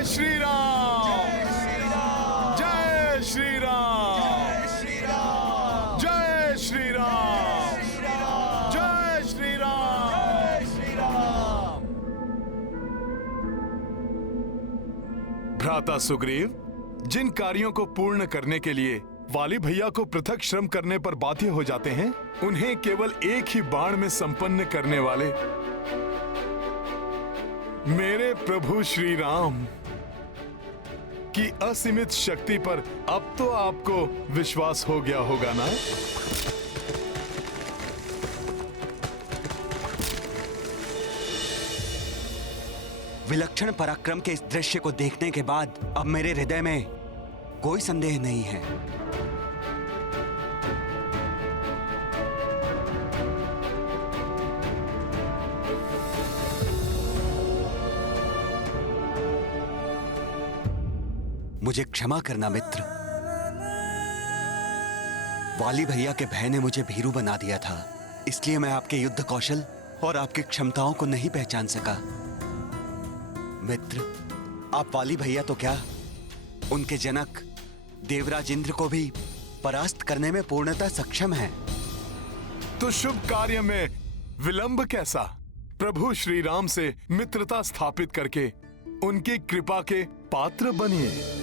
जय श्री राम, जय श्री राम, जय श्री राम, जय श्री राम। भ्राता सुग्रीव, जिन कार्यों को पूर्ण करने के लिए वाली भैया को पृथक श्रम करने पर बाध्य हो जाते हैं, उन्हें केवल एक ही बाण में संपन्न करने वाले मेरे प्रभु श्री राम की असीमित शक्ति पर अब तो आपको विश्वास हो गया होगा ना? विलक्षण पराक्रम के इस दृश्य को देखने के बाद अब मेरे हृदय में कोई संदेह नहीं है। मुझे क्षमा करना मित्र। वाली भैया के भय ने मुझे भीरू बना दिया था, इसलिए मैं आपके युद्ध कौशल और आपकी क्षमताओं को नहीं पहचान सका। मित्र, आप वाली भैया तो क्या, उनके जनक देवराज इंद्र को भी परास्त करने में पूर्णतः सक्षम हैं। तो शुभ कार्य में विलंब कैसा? प्रभु श्री राम से मित्रता स्थापित करके उनकी कृपा के पात्र बनिए।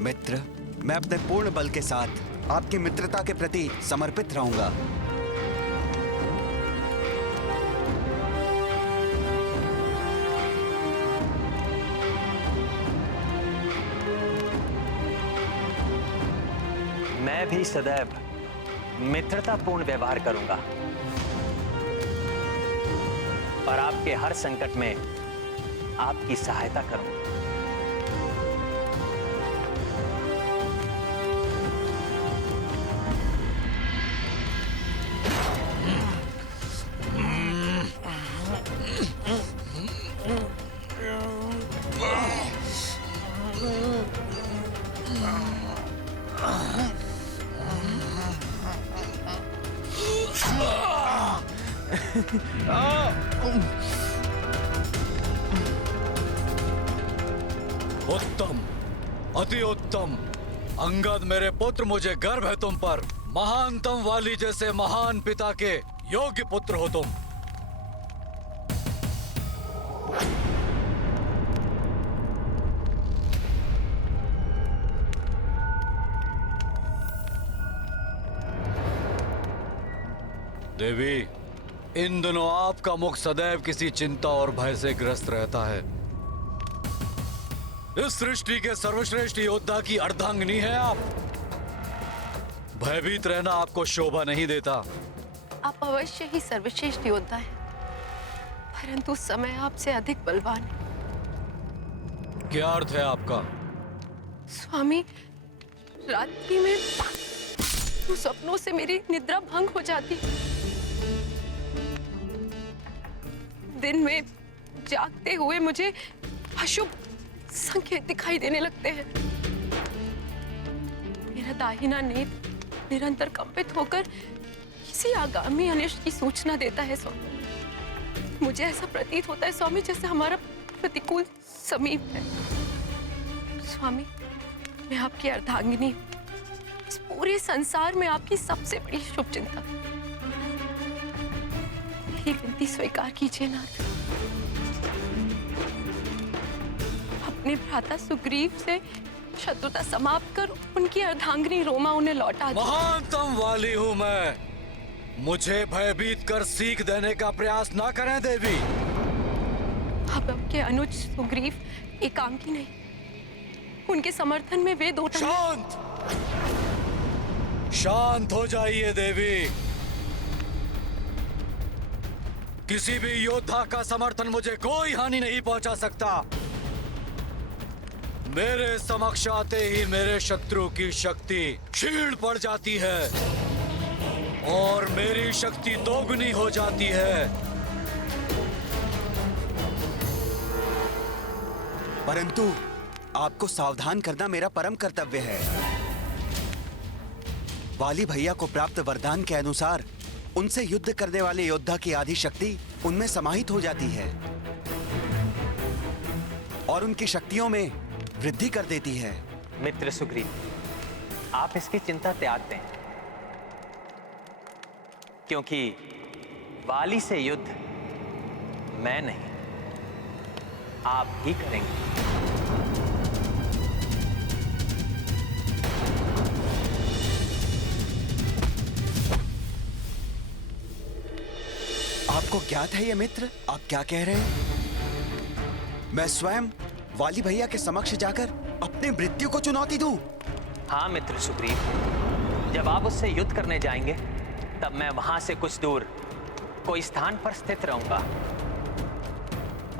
मित्र, मैं अपने पूर्ण बल के साथ आपकी मित्रता के प्रति समर्पित रहूंगा। मैं भी सदैव मित्रतापूर्ण व्यवहार करूंगा और आपके हर संकट में आपकी सहायता करूंगा। उत्तम, अति उत्तम। अंगद मेरे पुत्र, मुझे गर्व है तुम पर। महानतम वाली जैसे महान पिता के योग्य पुत्र हो तुम। देवी, इन दिनों आपका मुख सदैव किसी चिंता और भय से ग्रस्त रहता है। इस सृष्टि के सर्वश्रेष्ठ योद्धा की अर्धांगिनी है आप। भयभीत रहना आपको शोभा नहीं देता। आप अवश्य ही सर्वश्रेष्ठ योद्धा हैं, परंतु उस समय आपसे अधिक बलवान है। क्या अर्थ है आपका? स्वामी, रात्रि में सपनों से मेरी निद्रा भंग हो जाती, दिन में जागते हुए मुझे अशुभ संकेत दिखाई देने लगते हैं। मेरा दाहिना नेत्र निरंतर कंपित होकर किसी आगामी अनिष्ट की सूचना देता है स्वामी। मुझे ऐसा प्रतीत होता है स्वामी जैसे हमारा प्रतिकूल समीप है। स्वामी, मैं आपकी अर्धांगिनी हूँ। इस पूरे संसार में आपकी सबसे बड़ी शुभ चिंता। मेरी विनती स्वीकार कीजिए नाथ। अपने भ्राता सुग्रीव से शत्रुता समाप्त कर उनकी अर्धांगिनी रोमा उन्हें लौटा दे। महानतम वाली हूं मैं, मुझे भयभीत कर सीख देने का प्रयास ना करें देवी। अब आपके अनुज सुग्रीव एकांकी नहीं, उनके समर्थन में वे दो। शांत, शांत हो जाइए देवी। किसी भी योद्धा का समर्थन मुझे कोई हानि नहीं पहुंचा सकता। मेरे समक्ष आते ही मेरे शत्रु की शक्ति क्षीण पड़ जाती है और मेरी शक्ति दोगुनी हो जाती है। परंतु आपको सावधान करना मेरा परम कर्तव्य है। वाली भैया को प्राप्त वरदान के अनुसार उनसे युद्ध करने वाले योद्धा की आदि शक्ति उनमें समाहित हो जाती है और उनकी शक्तियों में वृद्धि कर देती है। मित्र सुग्रीव, आप इसकी चिंता त्याग दें, क्योंकि वाली से युद्ध मैं नहीं, आप ही करेंगे। आपको ज्ञात है ये मित्र, आप क्या कह रहे हैं? मैं स्वयं वाली भैया के समक्ष जाकर अपनी मृत्यु को चुनौती दूं? हाँ मित्र सुग्रीव, जब आप उससे युद्ध करने जाएंगे तब मैं वहां से कुछ दूर कोई स्थान पर स्थित रहूंगा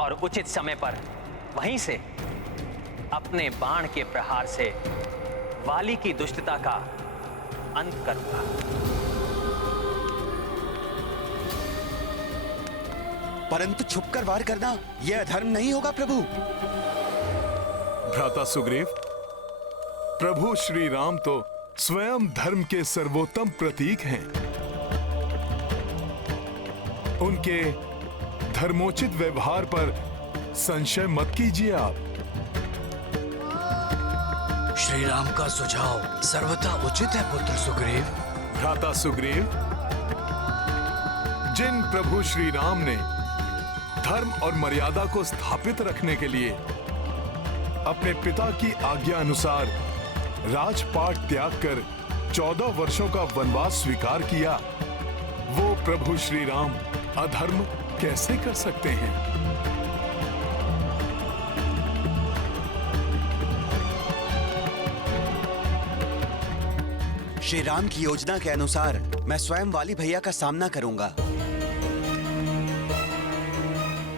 और उचित समय पर वहीं से अपने बाण के प्रहार से वाली की दुष्टता का अंत करूंगा। परंतु छुपकर वार करना यह अधर्म नहीं होगा प्रभु। भ्राता सुग्रीव, प्रभु श्री राम तो स्वयं धर्म के सर्वोत्तम प्रतीक हैं। उनके धर्मोचित व्यवहार पर संशय मत कीजिए आप। श्री राम का सुझाव सर्वथा उचित है पुत्र सुग्रीव। भ्राता सुग्रीव, जिन प्रभु श्री राम ने धर्म और मर्यादा को स्थापित रखने के लिए अपने पिता की आज्ञा अनुसार राजपाट त्याग कर 14 वर्षों का वनवास स्वीकार किया, वो प्रभु श्री राम अधर्म कैसे कर सकते हैं? श्री राम की योजना के अनुसार मैं स्वयं वाली भैया का सामना करूंगा।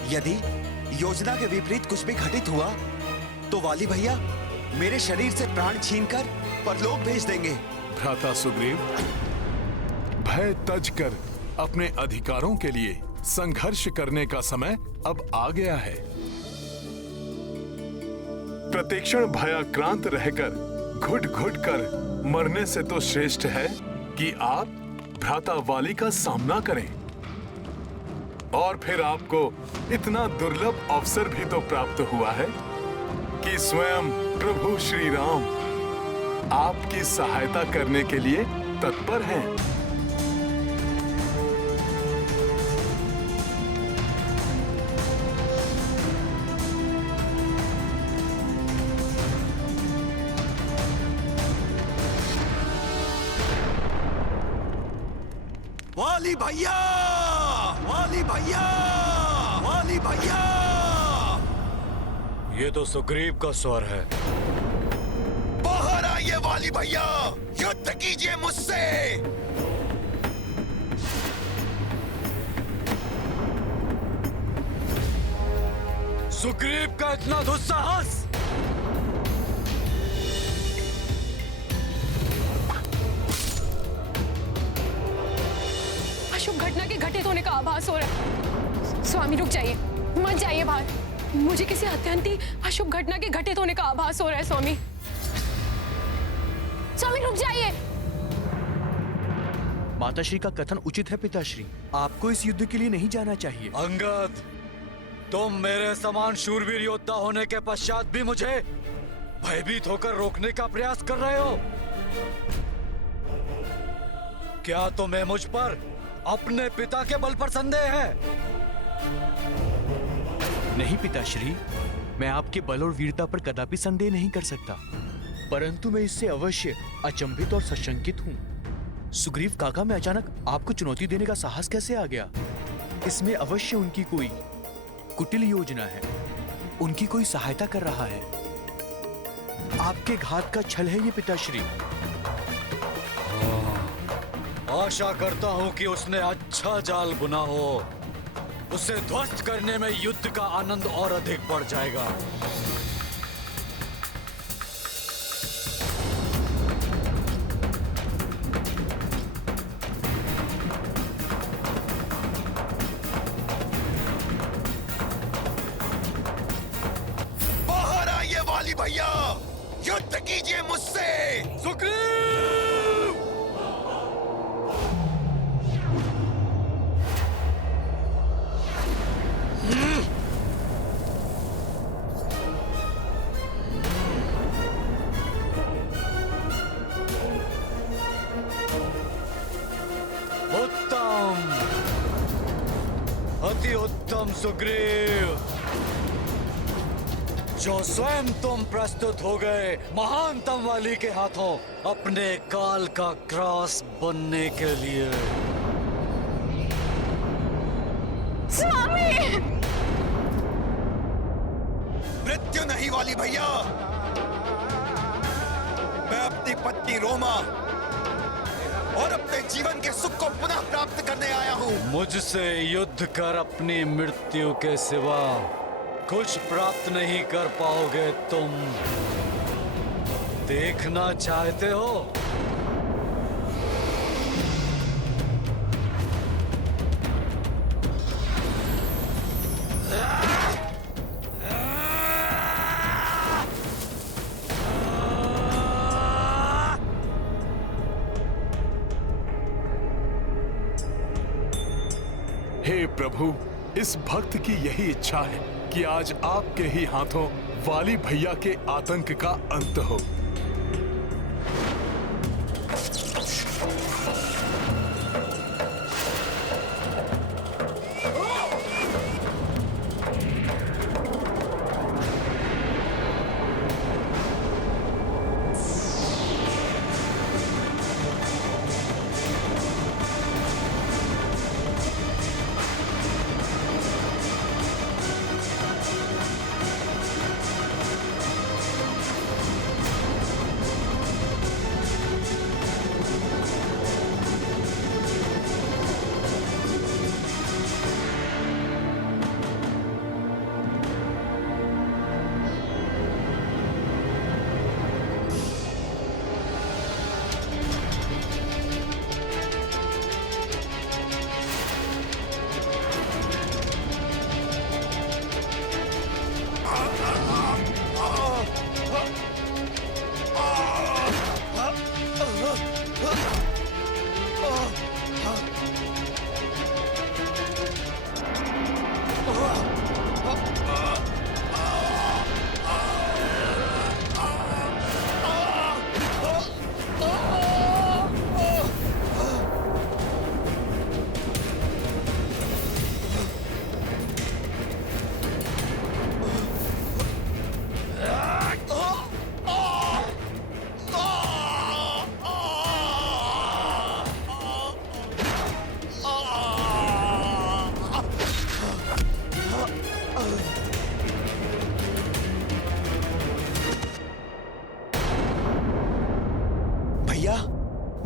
यदि योजना के विपरीत कुछ भी घटित हुआ तो वाली भैया मेरे शरीर से प्राण छीनकर परलोक भेज देंगे। भ्राता सुग्रीव, भय तज कर अपने अधिकारों के लिए संघर्ष करने का समय अब आ गया है। प्रतिक्षण भयाक्रांत रहकर घुट घुट कर मरने से तो श्रेष्ठ है कि आप भ्राता वाली का सामना करें। और फिर आपको इतना दुर्लभ अवसर भी तो प्राप्त हुआ है कि स्वयं प्रभु श्री राम आपकी सहायता करने के लिए तत्पर हैं। वाली भैया, वाली भैया, वाली भैया। ये तो सुग्रीव का स्वर है। बाहर आइए वाली भैया, युद्ध कीजिए मुझसे। सुग्रीव का इतना दुस्साहस! अशुभ घटना के घटित होने का आभास हो रहा है। स्वामी रुक जाइए, मत जाइए बाहर। मुझे किसी अत्यंत अशुभ घटना के घटित होने का आभास हो रहा है। स्वामी, स्वामी रुक जाइए। माताश्री का कथन उचित है पिताश्री, आपको इस युद्ध के लिए नहीं जाना चाहिए। अंगद, तुम मेरे समान शूरवीर योद्धा होने के पश्चात भी मुझे भयभीत होकर रोकने का प्रयास कर रहे हो। क्या तुम्हें मुझ पर अपने पिता के बल पर संदेह है? नहीं पिताश्री, मैं आपके बल और वीरता पर कदापि संदेह नहीं कर सकता, परंतु मैं इससे अवश्य अचंभित और सशंकित हूँ। सुग्रीव काका में अचानक आपको चुनौती देने का साहस कैसे आ गया? इसमें अवश्य उनकी कोई कुटिल योजना है, उनकी कोई सहायता कर रहा है। आपके घात का छल है ये पिताश्री। आशा करता हूं कि उसने अच्छा जाल बुना हो। उसे ध्वस्त करने में युद्ध का आनंद और अधिक बढ़ जाएगा। बाहर आइए वाली भैया, युद्ध कीजिए मुझसे। सुग्रीव! अति उत्तम सुग्रीव, जो स्वयं तुम प्रस्तुत हो गए महानतम वाली के हाथों अपने काल का क्रॉस बनने के लिए। स्वामी! मृत्यु नहीं वाली भैया, मैं अपनी पत्नी रोमा और अपने जीवन के सुख को पुनः प्राप्त करने आया हूँ। मुझसे युद्ध कर अपनी मृत्यु के सिवा कुछ प्राप्त नहीं कर पाओगे तुम। देखना चाहते हो? हे प्रभु, इस भक्त की यही इच्छा है कि आज आपके ही हाथों वाली भैया के आतंक का अंत हो।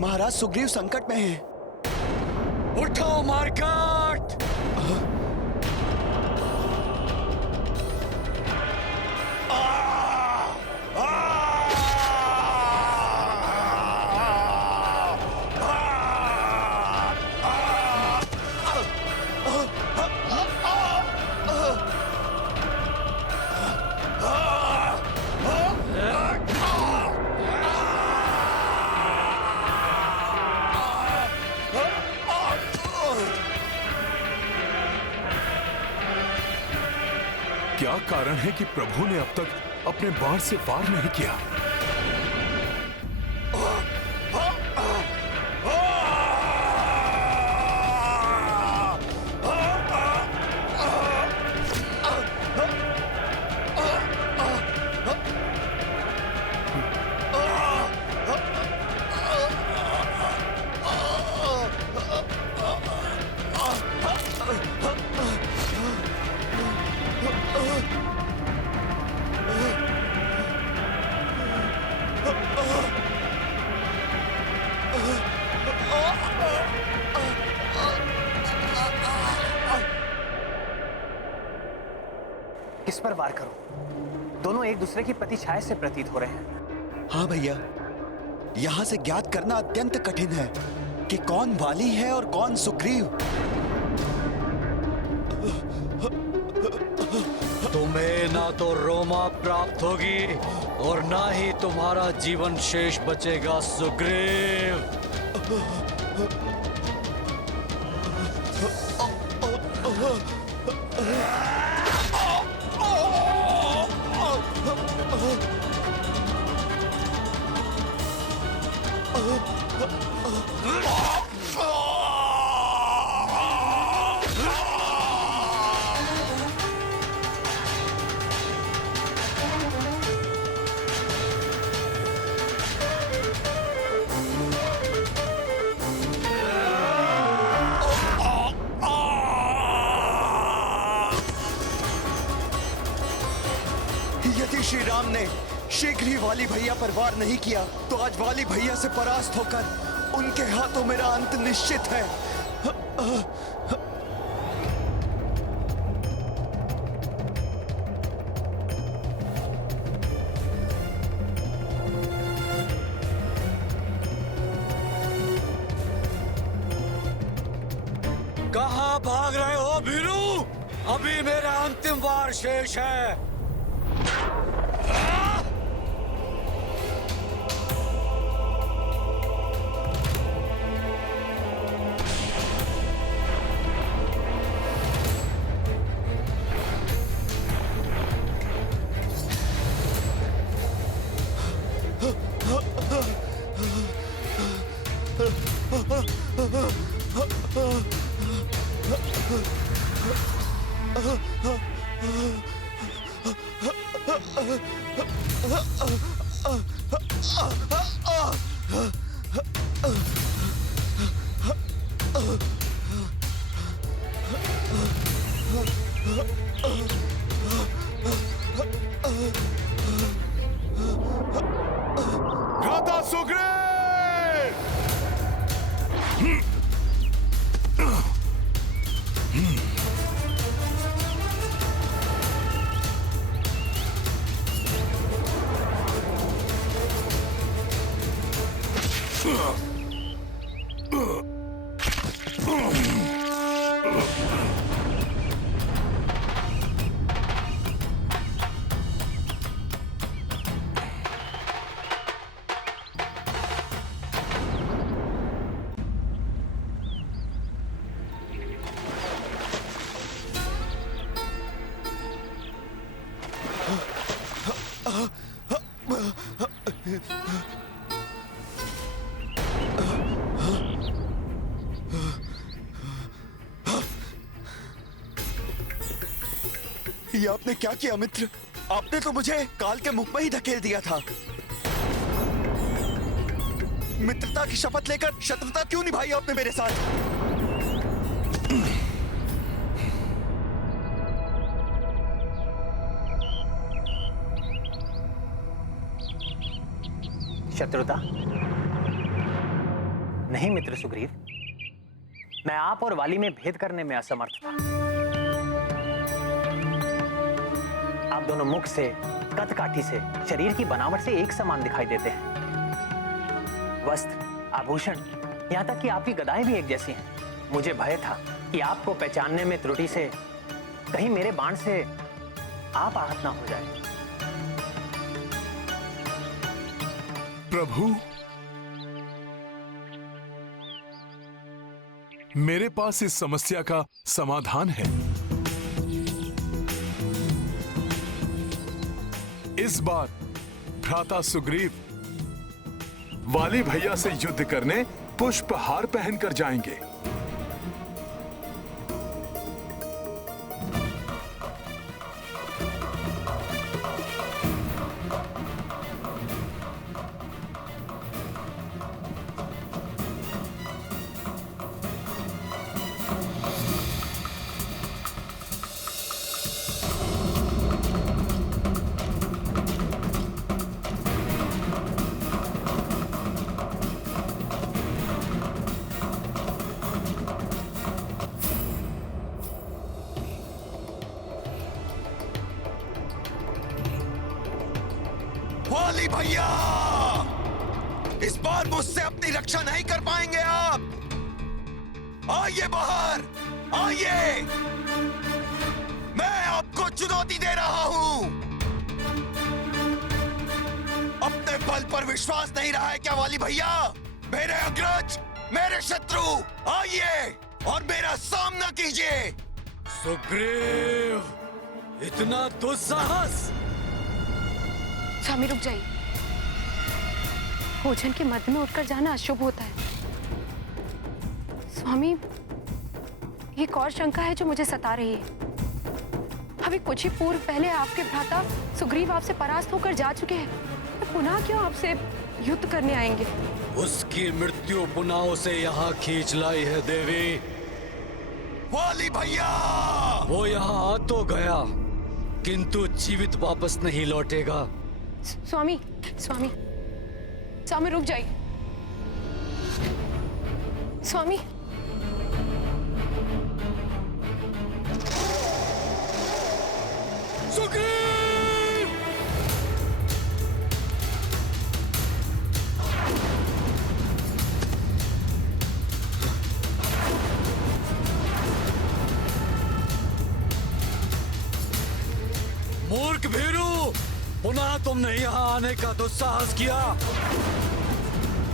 महाराज सुग्रीव संकट में हैं। उठो मार्कट! क्या कारण है कि प्रभु ने अब तक अपने बाण से वार नहीं किया? किस पर वार करूं? दोनों एक दूसरे की प्रतिछाया से प्रतीत हो रहे हैं। हाँ भैया, यहां से ज्ञात करना अत्यंत कठिन है कि कौन वाली है और कौन सुग्रीव। तुम्हें ना तो रोमा प्राप्त होगी और ना ही तुम्हारा जीवन शेष बचेगा सुग्रीव। श्री राम ने शीघ्र ही वाली भैया पर वार नहीं किया तो आज वाली भैया से परास्त होकर उनके हाथों मेरा अंत निश्चित है। कहाँ भाग रहे हो भीरू? अभी मेरा अंतिम वार शेष है। भ्राता सुग्रीव! ये आपने क्या किया मित्र? आपने तो मुझे काल के मुख में ही धकेल दिया था। मित्रता की शपथ लेकर शत्रुता क्यों निभाई आपने मेरे साथ? शत्रुता? नहीं मित्र सुग्रीव, मैं आप और वाली में भेद करने में असमर्थ था। आप दोनों मुख से, कद काठी से, शरीर की बनावट से एक समान दिखाई देते हैं। वस्त्र, आभूषण, यहाँ तक कि आपकी गदाएं भी एक जैसी हैं। मुझे भय था कि आपको पहचानने में त्रुटि से कहीं मेरे बाण से आप आहत ना हो जाए। प्रभु, मेरे पास इस समस्या का समाधान है। इस बार भ्राता सुग्रीव वाली भैया से युद्ध करने पुष्पहार पहनकर जाएंगे। वाली भैया, इस बार मुझसे अपनी रक्षा नहीं कर पाएंगे आप। आइए बाहर, आइए। मैं आपको चुनौती दे रहा हूं। अपने बल पर विश्वास नहीं रहा है क्या वाली भैया? मेरे अग्रज, मेरे शत्रु, आइए और मेरा सामना कीजिए। सुग्रीव, इतना दुस्साहस? स्वामी रुक जाइए। भोजन के मध्य में उठकर जाना अशुभ होता है। स्वामी, एक और शंका है जो मुझे सता रही है। अभी कुछ ही पूर्व पहले आपके भ्राता सुग्रीव आपसे परास्त होकर जा चुके हैं। तो पुनः क्यों आपसे युद्ध करने आएंगे? उसकी मृत्यु पुनः उसे यहाँ खींच लाई है देवी। वाली भैया, वो यहाँ आ तो गया, किंतु जीवित वापस नहीं लौटेगा। स्वामी स्वामी स्वामी रुक जाइए। स्वामी सुग्रीव! मूर्ख भीरू, पुनः तुमने यहाँ आने का दुस्साहस किया।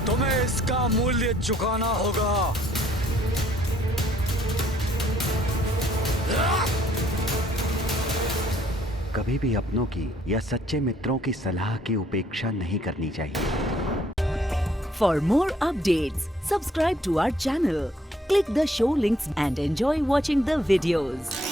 तुम्हें इसका मूल्य चुकाना होगा। कभी भी अपनों की या सच्चे मित्रों की सलाह की उपेक्षा नहीं करनी चाहिए। For more updates, subscribe to our channel, click the show links and enjoy watching the videos.